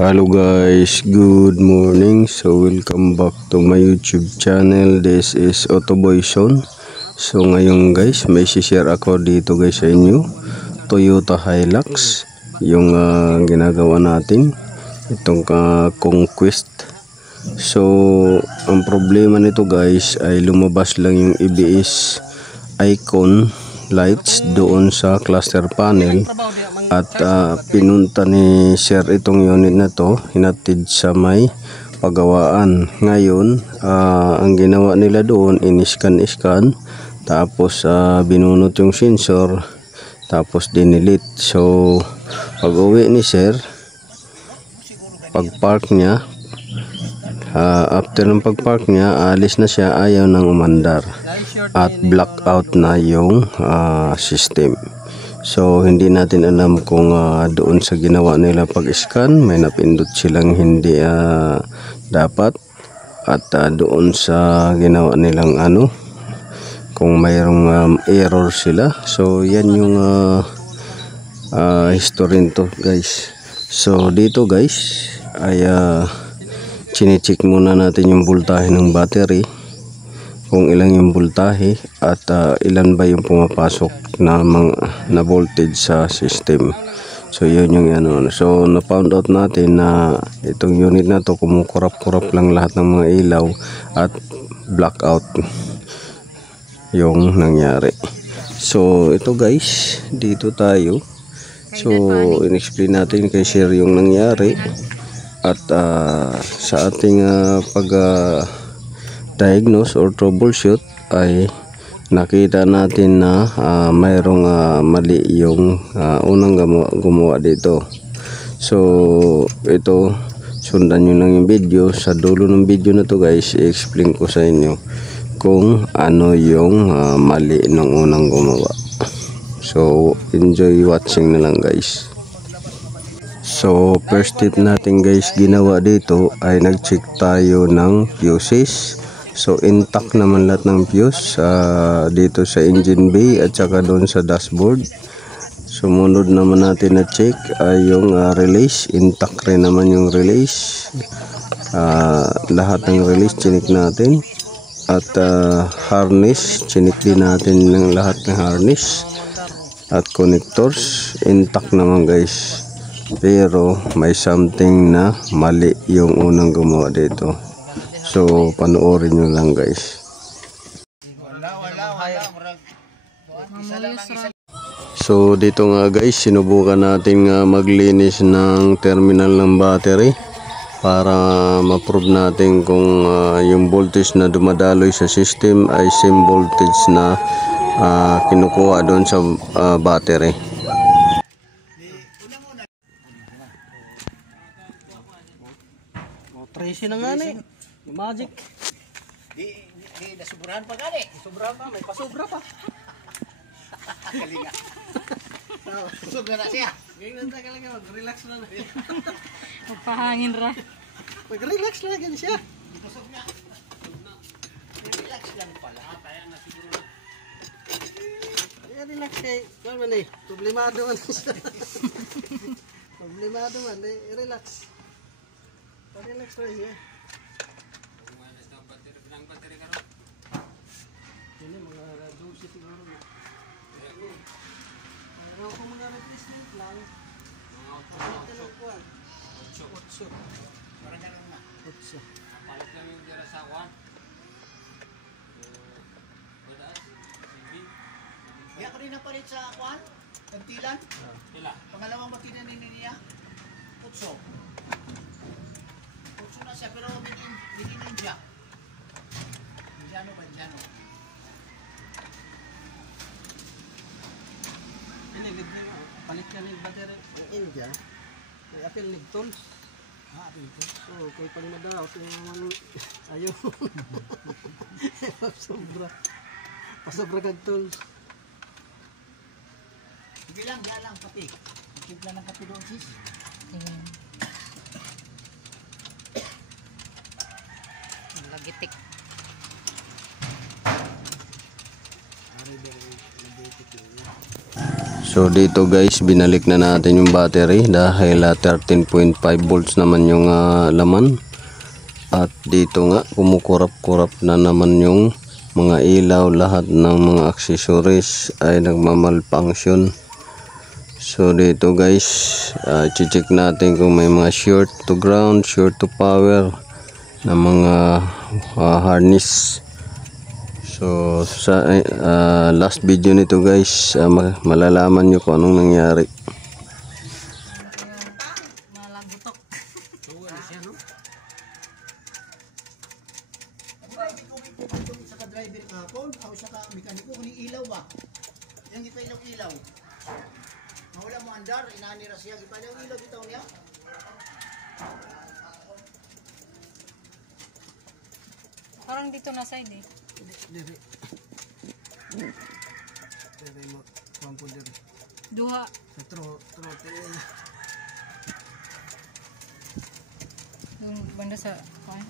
Hello guys, good morning. So welcome back to my YouTube channel. This is Otoboy Son. So ngayon guys, may share ako dito guys sa inyo. Toyota Hilux, yung ginagawa natin, itong Conquest. So ang problema nito guys ay lumabas lang yung ABS icon lights doon sa cluster panel. At pinunta ni Sir itong unit na to, hinatid sa may pagawaan. Ngayon, ang ginawa nila doon, in-scan, tapos binunot yung sensor, tapos dinilit. So, pag uwi ni Sir, pag park niya, after ng pag park niya, alis na siya, ayaw nang umandar. At blackout na yung system. So hindi natin alam kung doon sa ginawa nila pag-scan may napindot silang hindi dapat, at doon sa ginawa nilang kung mayroong error sila. So yan yung history nito guys. So dito guys ay chine-check muna natin yung voltahe ng battery, kung ilang yung voltahe at ilan ba yung pumapasok na voltage sa system. So yun yung so na-found out natin na itong unit na to kumukurap-kurap lang lahat ng mga ilaw at blackout yung nangyari. So ito guys, dito tayo. So in-explain natin kay Sir yung nangyari, at sa ating diagnose or troubleshoot ay nakita natin na mayroong mali yung unang gumawa dito. So ito, sundan nyo lang yung video. Sa dulo ng video na to guys, i-explain ko sa inyo kung ano yung mali ng unang gumawa. So enjoy watching na lang guys. So first tip natin guys ginawa dito ay nag-check tayo ng fuses. So intact naman lahat ng fuse dito sa engine bay at saka doon sa dashboard. Sumunod naman natin na check ay yung release, intact rin naman yung release. Lahat ng release chinik natin, at harness chinik din natin ng lahat ng harness, at connectors intact naman guys. Pero may something na mali yung unang gumawa dito. So panoorin nyo lang guys. So dito nga guys, sinubukan natin maglinis ng terminal ng battery para ma-prove natin kung yung voltage na dumadaloy sa system ay same voltage na kinukuha doon sa battery. Tracy na nga na magic. Di nasubrahan pa gani. Sobra pa, may pasobra pa. Kalinga. Sobra na siya. Ganyan na talaga, mag-relax na na. Magpahangin ra. Mag-relax na ganyan siya. Pasok niya. Relax lang pala. Kaya na siguro. Kaya relax kay, ano man problemado man siya. Problemado man, relax. Relax na siya. Ini mga 12 siguro. Pero kung mga replacement lang, mga lang po. 8. Parang ganun na. 8. Palit lang yung dira sa 1. Di ako rin napalit sa 1. Kantilan. Ila. Pangalawang batinan ni niya. 8. 8 na siya, pero bigin ninja. Indiano ba, Indiano? Palit ka ng battery ang India, may apil ng tools. Apil tools. So, kung pang madaraw, so ayaw. Pasobra kag tools. Sige lang, diyan lang, kape. Timpla ng kape doon, sis. Lagitik. Ari ba, lagitik yun. So dito guys, binalik na natin yung battery dahil 13.5 volts naman yung laman. At dito nga kumukurap-kurap na naman yung mga ilaw, lahat ng mga accessories ay nagmamalfunction. So dito guys, check natin kung may mga short to ground, short to power na mga harness. So sa last video nito guys, malalaman nyo kung anong nangyari. Malagutok. Sa ka-driver kahapon, ako sa ka-mekaniko, kung ilaw ba? Yung ipailaw-ilaw. Nawala mo andar, inanira siya. Ipailaw-ilaw bitaw niya. Parang dito na side eh. Dere. Dere mo, kampo dere. Duha. Sa throttle. Yung banda sa kuan.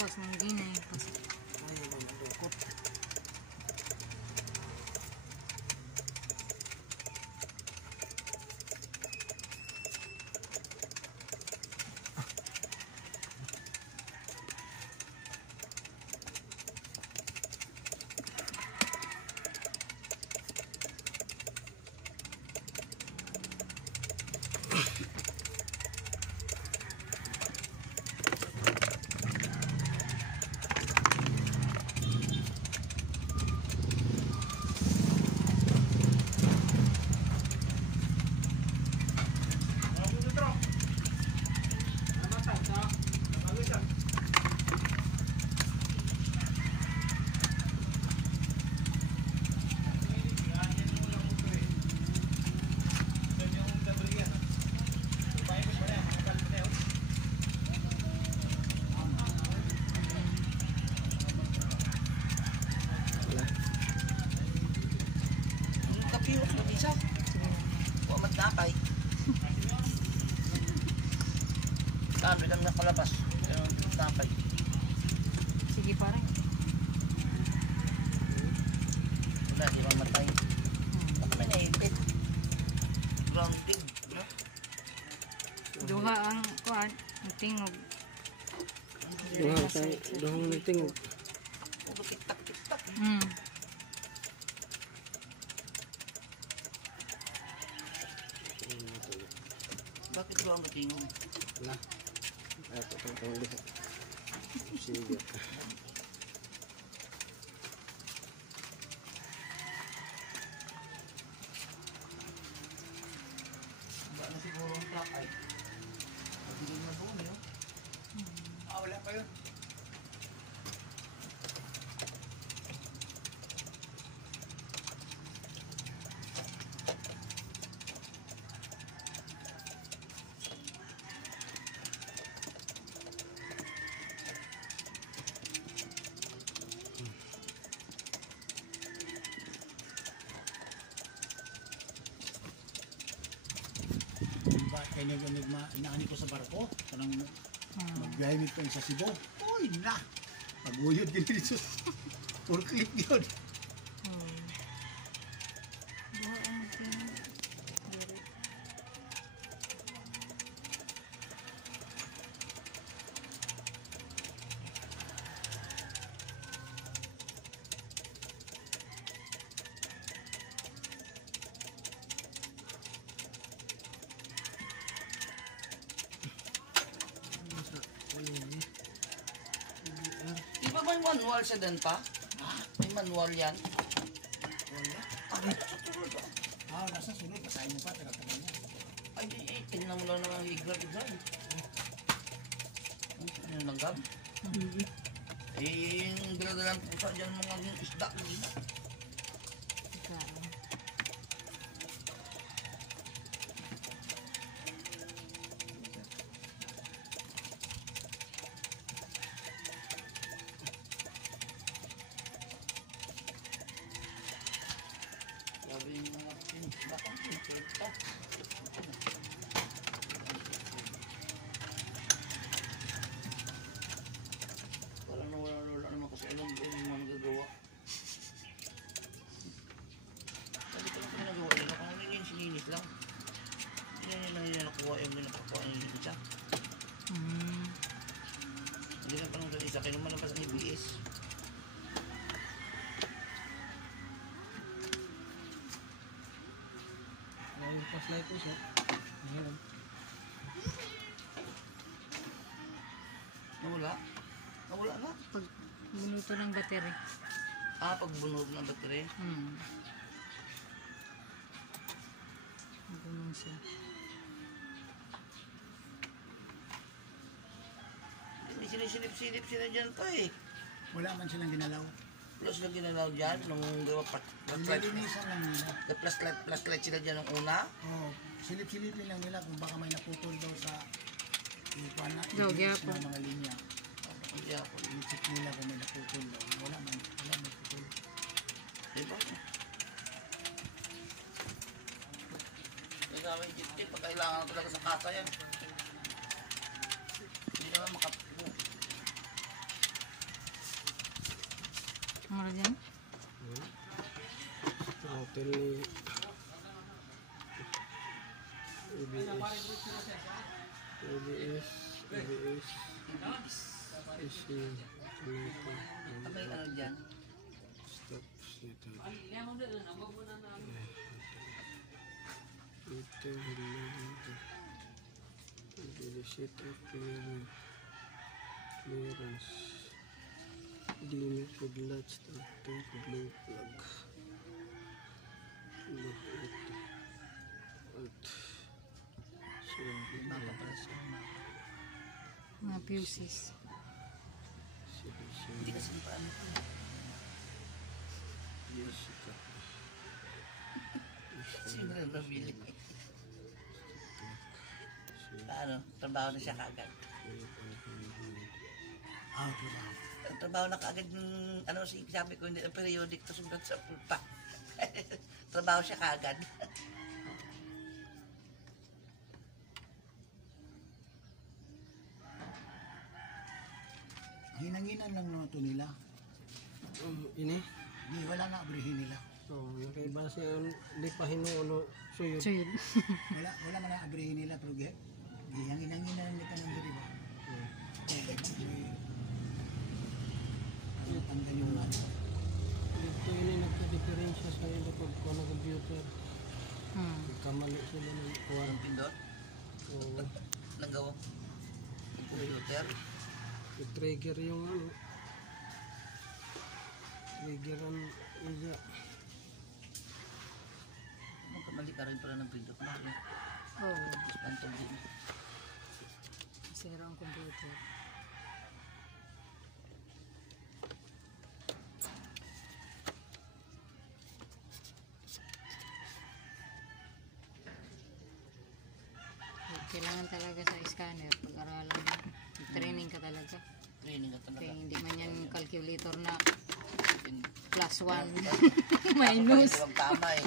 Pas ng ginay. Kapiyok na bisa. Huwag matnakay. Kami lang nakalabas. Pero tapay. Sige parang. Wala, di ba matay? Baka may naipit. Grounding. No? Duha ang kuan. Ang tingog. Doon nagtingog. Puro tiktak-tiktak. Bakit ba ang katingog? Wala. Ay, patang lihat. Sige. Ba na siguro ang truck ay. Pagiging na doon yun. Wala pa yun. Kaya inaani ko sa barko, parang mag-driving ko sa Cebu. Uy na! Paguyod din dito. Puro clip yun. Duha ang tingog. Di ba may manual siya din pa? May manual yan? Wala. Nasa sunod. Pasahin mo pa. Tagal-tagal niya. Ay, tingnan mo lang naman iglap-iglap. Yung langgam. Yung daladalang pusa dyan mga isda. EBS. Akin naman naman ang EBS. Yung flashlight ko siya. Ayan. Nawala? Nawala na? Pag minuto ng battery. Pag bunog ng battery. Ganun siya. May sinisilip-silip sila dyan pa eh. Wala man silang ginalaw. Plus na ginalaw dyan, nung gawa flashlight. Nililinisan lang nila. Flashlight sila dyan nung una. Oh, silip-silipin lang nila kung baka may naputol daw sa ipana. Daw, ibigis gyapon. ng mga linya. Hindi ako. I-check nila kung may naputol daw. Wala may putol. Diba? Yung sabi, tip-tip, pag kailangan talaga sa kasa yan. Hindi naman makapupo. Mara dyan? Hotel ni EBS isi Abay, ano dyan? steps dito ito set of clearance limit with latch to blue plug look at so Mapa pala siya. Mga fuses. Hindi kasi paano ito. Sino na nabili? Paano? Trabaho na siya kaagad. Trabaho. Trabaho na kaagad yung, ano, sabi ko, hindi na periodic to sumunod sa pulpa. Trabaho siya kaagad. Hinanginan lang naman ito nila. ini Hindi, wala nga abrihin nila. so nakaiba siya di pa hinuulo suyod So yun. Wala man ang abrihin nila pero hinanginan lang nila ng diri ba? Ano tanggal yung ano? dito ini nagka-diferensya sa ilo pag kono computer kamali sila ng kuwan Ang pindot, nagawa ng computer. trigger yung ano triggeran iya Magkamali ka rin pala ng pindot. Bakit? Oh, Mas pantong din. sira ang computer. Kailangan talaga sa scanner pag-aralan mo. Training ka talaga. Training ka talaga. Kaya hindi man yan calculator na Pin- +1 Ako minus. pa rin tama eh.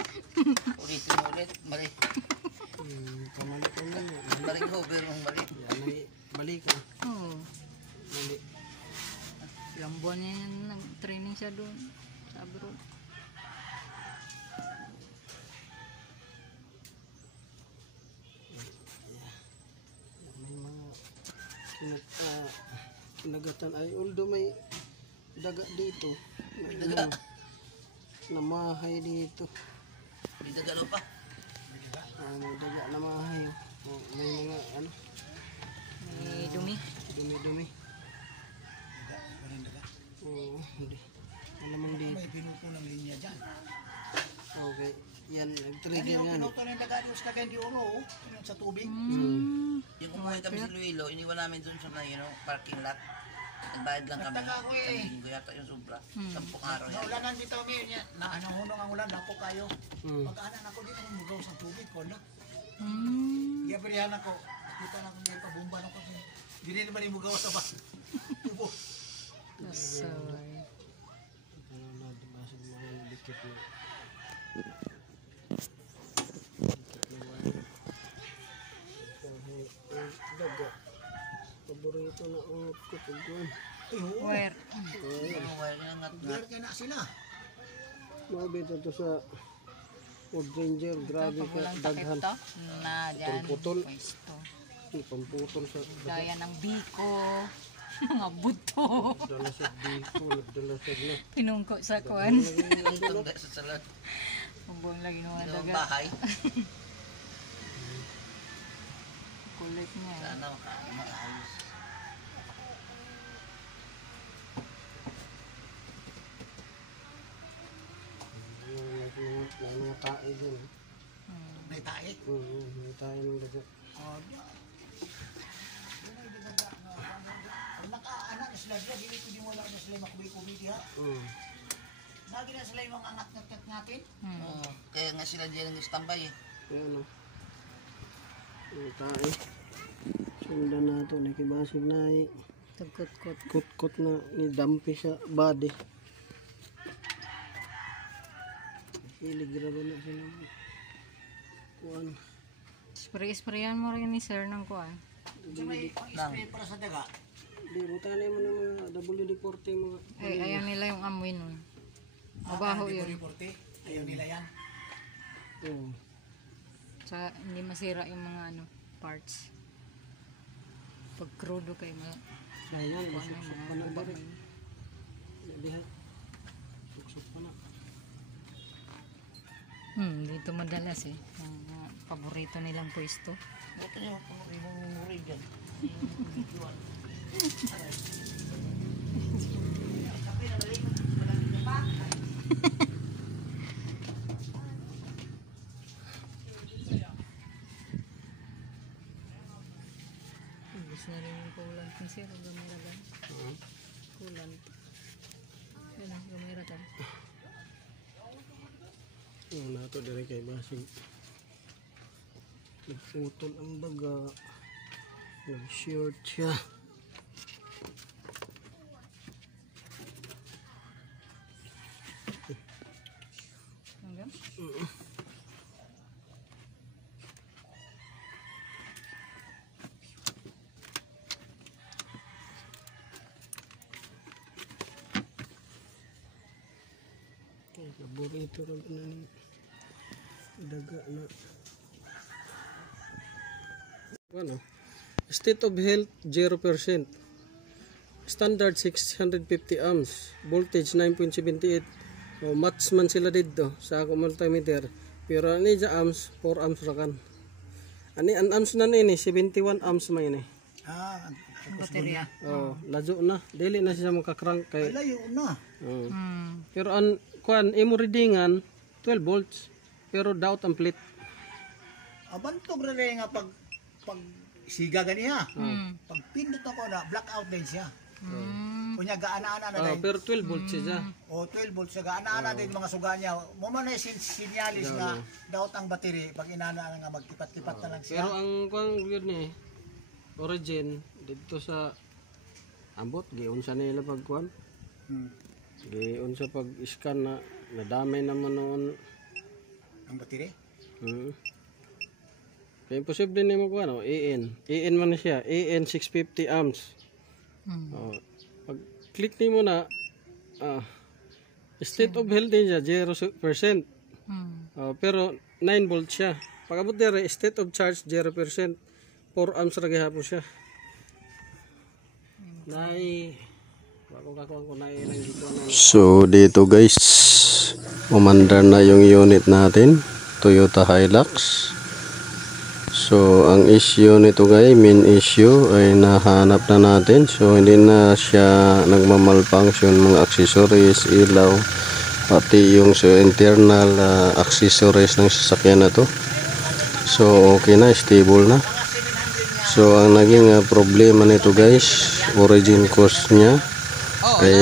Ulitin mo ulit. Mali. kamali ko na Maling cover mong mali. yan balik ka Oo. mali Ilang buwan niya yan nag-training siya doon sa abroad. may mga kinagatan ay although may daga dito May daga. namahay dito May dagalo pa. may daga namahay may mga ano May dumi. dumi-dumi oo hindi alamang dito May pinuto ng linya dyan. okay yan Ano nag-trigger yung nga pinuto ng daga yung sa Candy Oro, yung sa tubig? Yung umuwi kami sa Luilo, iniwan namin doon sa parking lot. Nagbayad lang kami. Nagtaka ko eh. Isang linggo yata yung sobra. 10 araw yan. Naulanan dito kami, na anong hunong ang ulan, napo kayo. Mm. Pag-anan ako dito, mugaw sa tubig ko, no? Hmm. Gabarihan ako, kita na kung may pabumba na ko. Hindi naman yung mugaw sa ba? Tubo. Kasaway. ano na dimasag mga dikit na daga paborito na ungot ko pagkuhan Where? Ano kaya ginangat na? Gar ka na sila. mabito to sa Food Ranger grabe Pag ka walang takip daghan to, na dyan. Putol-putol. Pwesto. pamputol sa daga Gaya ng biko, Mga buto. Dala sa dito, nagdala sa na. Pinungko sa kuan. Tanda sa salad. Umbong lagi ng mga Ginawang daga. bahay. Kulit niya. Sana makaayos. Mga tae din. May tae. May tae ng daga. Naka-anak na sila sila, dili ko di wala na sila makubi-kubi diha. Lagi na sila yung mga anak natin. Oo, kaya nga sila diyan ang standby eh. Ayan o. Mga tae. Sundan na ito, nakibasig na Tagkot-kot. kutkot na ni dampi sa body. Hilig grabe na sila. Kuan. Spray-sprayan mo rin ni sir ng kuan. So may pang-spray para sa daga. Di, butanay mo ng mga WD-40 mga. Ay, ayaw nila yung amoy nun. Mabaho yun. Reporte. Ayaw nila yan. Oo. Sa hindi masira yung mga ano parts. Pag crudo kayo Sayang, masuksok pa na ba rin. Diha. Suksok pa na. Dito madalas eh. Ang paborito nilang pwesto. Buto niyo kung ibang memory dyan. Gusto na rin yung kulant ni sir. Gamira lang. Kulant. Yan ang gamira ka. Yung nato dire kay basig. Nagputol ang baga. Nag-short siya. Hanggang? Paborito rin na ni daga na. Ano? State of health 0%. Standard 650 amps. Voltage 9.78. So match man sila dito sa ako multimeter. Pero ani sa amps 4 amps ra kan. Ani an amps na ni 71 amps man ini. Ang baterya. Oh, lajo na. Dili na siya makakrank kay. Layo na. Oh. Pero ang kuan imo readingan 12 volts. Pero doubt ang plate. Abantog na rin nga pag siga ganiya. Pag pindot ako na, blackout din siya. Kunya gaana-ana na Oh, din. pero 12 volts siya. O 12 volts siya, gaana-ana din mga suga niya. Mo man na sinyalis nga daot ang battery pag inana nga magkipat-kipat na lang siya. Pero ang kuan yun ni origin dito sa ambot giunsa nila pag kuan. Giunsa pag scan na nadamay naman noon. Ang battery? Kaya imposible din mo kuan AN man na siya, AN 650 amps. Oh, pag click nimo na state of health din siya 0%. Pero 9 volts siya. Pag abot dire state of charge 0%. 4 amps ra gihapon siya. So dito guys, umandar na yung unit natin, Toyota Hilux. So ang issue nito guys, main issue ay nahanap na natin. So hindi na siya nagmamalfunction mga accessories, ilaw, pati yung internal accessories ng sasakyan na to. So okay na, stable na. So ang naging problema nito guys, origin cause niya ay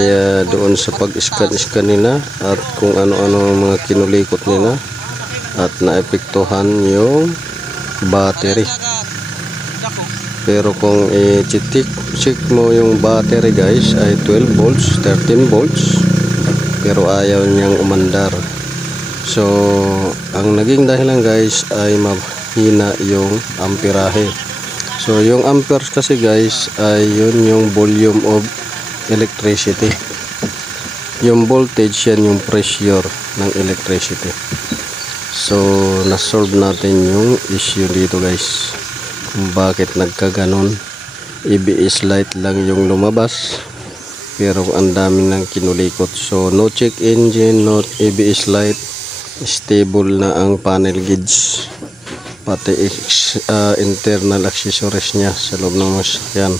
doon sa pag-scan nila at kung ano-ano mga kinulikot nila at naepektuhan yung battery. Pero kung i-check mo yung battery guys ay 12 volts, 13 volts, pero ayaw niyang umandar. So ang naging dahilan guys ay mahina yung amperahe. So yung amperes kasi guys ay yun yung volume of electricity. Yung voltage yan yung pressure ng electricity. So na-solve natin yung issue dito guys kung bakit nagkaganon ABS light lang yung lumabas, pero ang dami ng kinulikot. So no check engine, no ABS light, stable na ang panel gauge, pati internal accessories niya sa loob ng sasakyan.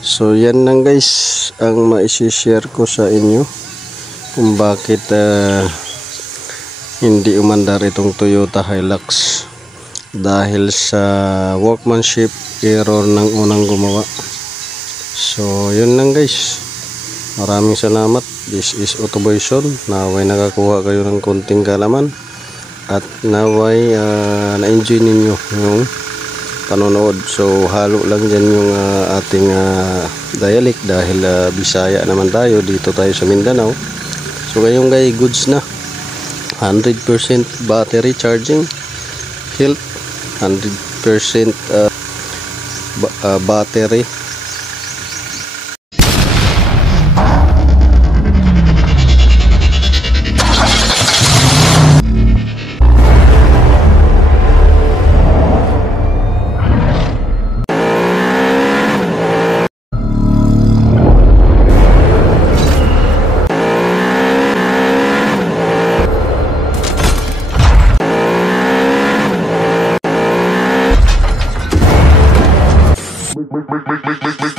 So yan lang guys ang maisi-share ko sa inyo kung bakit hindi umandar itong Toyota Hilux, dahil sa workmanship error ng unang gumawa. So yun lang guys, maraming salamat. This is Autoboyson. Naway nakakuha kayo ng konting kalaman at naway na-enjoy ninyo yung panonood. So halo lang dyan yung ating dialect dahil Bisaya naman tayo, dito tayo sa Mindanao. So ngayong guys, goods na 100% battery charging, health 100% battery. Make